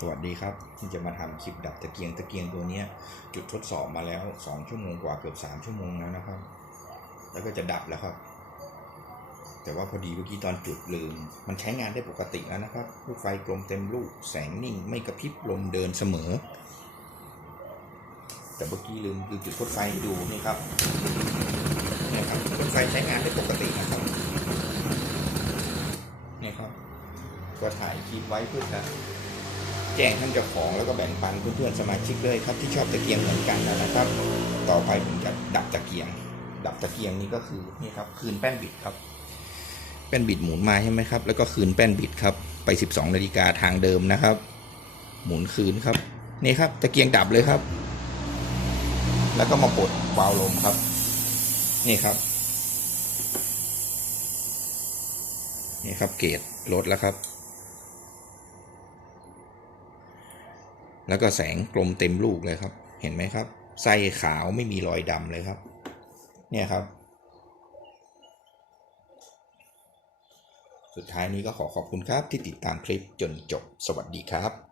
สวัสดีครับที่จะมาทำคลิปดับตะเกียงตะเกียงตัวเนี้ย จุดทดสอบมาแล้ว2ชั่วโมงกว่าเกือบ3ชั่วโมงแล้วนะครับ แล้วก็จะดับแล้วครับ แต่ว่าพอดีเมื่อกี้ตอนจุดลืม มันใช้งานได้ปกติแล้วนะครับลูกไฟกลมเต็มลูกแสงนิ่ง ไม่กระพริบลมเดินเสมอ แต่เมื่อกี้ลืมคือจุดทดไฟดูนี่ครับนี่ครับทดไฟใช้งานได้ปกตินะครับนี่ครับก็ถ่ายคลิปไว้เพื่อจะ แจ้งท่านเจ้าของแล้วก็แบ่งปันเพื่อนๆสมาชิกด้วยครับที่ชอบตะเกียงเหมือนกันนะครับ ต่อไปผมจะดับตะเกียง ดับตะเกียงนี่ก็คือนี่ครับคืนแป้นบิดครับ แป้นบิดหมุนมาใช่ไหมครับ แล้วก็คืนแป้นบิดครับไป 12นาฬิกาทางเดิมนะครับ หมุนคืนครับนี่ครับตะเกียงดับเลยครับ แล้วก็มาปลดวาล์วลมครับ นี่ครับนี่ครับเกจลดแล้วครับ แล้วก็แสงกลมเต็มลูกเลยครับ เห็นไหมครับ ไส้ขาวไม่มีรอยดำเลยครับ เนี่ยครับ สุดท้ายนี้ก็ขอขอบคุณครับที่ติดตามคลิปจนจบ สวัสดีครับ